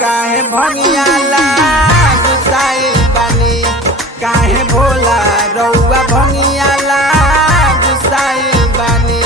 काहे भंगियाला गुसाइल बानी, काहे भोला रउआ भंगियाला गुसाइल बानी।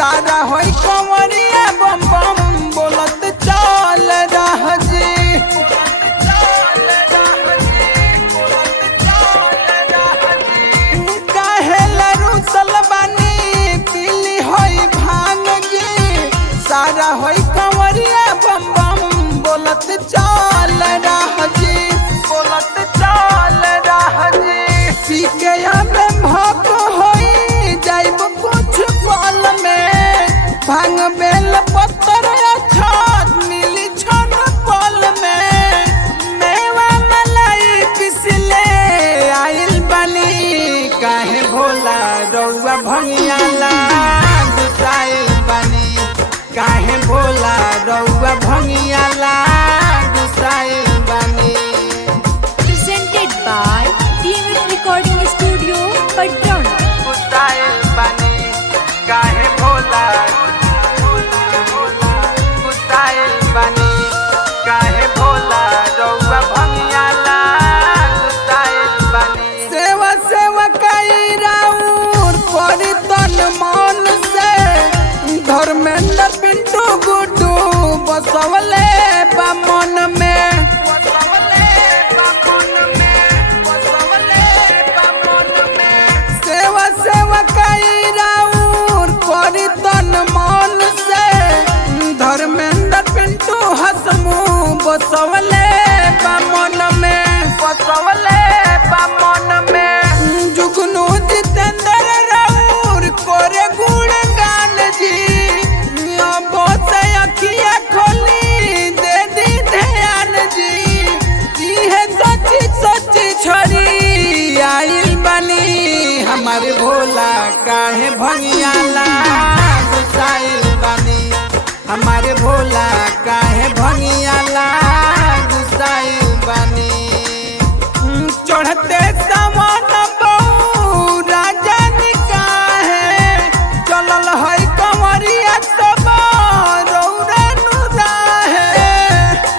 सारा होई कंवरिया बम बम बोलत चल रह जी, काहे लरुसल बानी पीली होई भांग जी। सारा होई कंवरिया बम बम बोलत चल रह जी, बोलत चल रह जी। पी के हमें भक होई जाइब कुछ पल में, भांग बेल पत्तर छत मिली छन पल में। मेवा मलाई पिसले आइल बानी, काहे भोला रउआ भंगियाला गुसाइल बानी, काहे भोला रउआ भंगियाला गुसाइल बानी। Presented by DMS Recording Studio, Padrona। गुसाइल बानी, काहे भोला बानी, काहे भोला रउआ भंगियाला गुसाइल बानी। सेवा सेवा कई राउर करी तन मन से, धर्मेंद्र पिंटू गुड्डू बसवले बा मन में, सेवा सेवा कई राउर करी तन मन से, धर्मेंद्र पिंटू हसमू बसवले बा मन में, बसवले बा मन में। जुगनू जितेंद्र राउर कोरे गुण गान जी, बहुत अखिया खोली दे दी ध्यान जी। इहे सच्ची सच्ची छोरी आइल बानी, हमारे भोला काहे भंगियाला गुसाइल बानी, हमारे भोला काहे भंगियाला गुसाइल बानी। चढ़ते सावन बहु राजा निकाहे, चलल है कंवरिया सब रौरा नुराहे।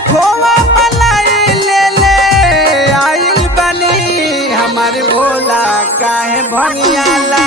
खोवा मलाई ले ले आइल बानी, हमारे भोला काहे भंगियाला